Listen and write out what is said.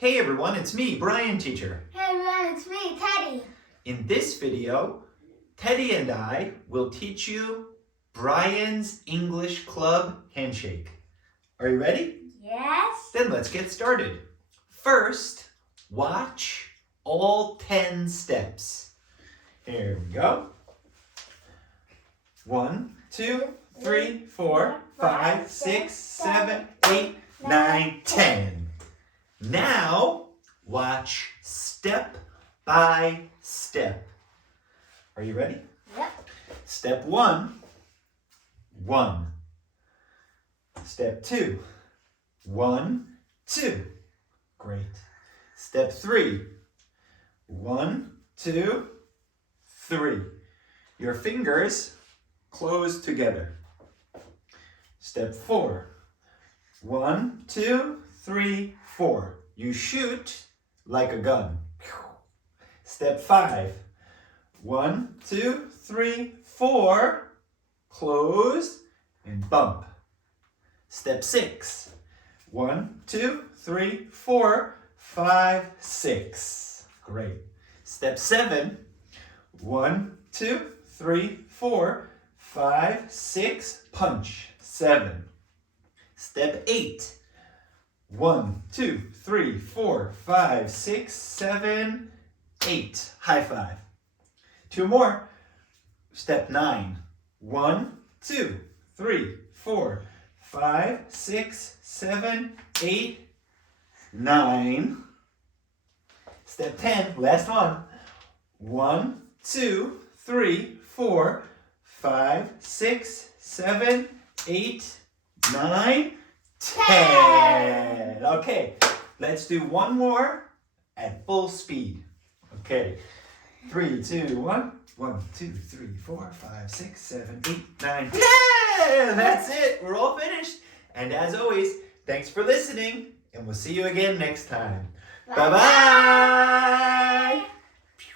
Hey everyone, it's me, Bryan teacher. Hey everyone, it's me, Teddy. In this video, Teddy and I will teach you Bryan's English Club Handshake. Are you ready? Yes. Then let's get started. First, watch all 10 steps. Here we go. 1, 2, 3, 4, 5, 6, 7, 8, 9, 10. Now, watch step by step. Are you ready? Yep. Step 1, 1. Step 2, 1, 2. Great. Step 3, 1, 2, 3. Your fingers close together. Step 4, 1, 2, 3, 4. You shoot like a gun. Step 5, 1, 2, 3, 4. Close and bump. Step 6, 1, 2, 3, 4, 5, 6. Great. Step 7, 1, 2, 3, 4, 5, 6. Punch. 7. Step 8, 1, 2, 3, 4, 5, 6, 7, 8. High five. 2 more. Step 9, 1, 2, 3, 4, 5, 6, 7, 8, 9. Step 10, last one. 1, 2, 3, 4, 5, 6, 7, 8, 9, 10. Okay, let's do one more at full speed. Okay, 3, 2, 1. 1, 2, 3, 4, 5, 6, 7, 8, 9, 10. That's it. We're all finished. And as always, thanks for listening. And we'll see you again next time. Bye-bye.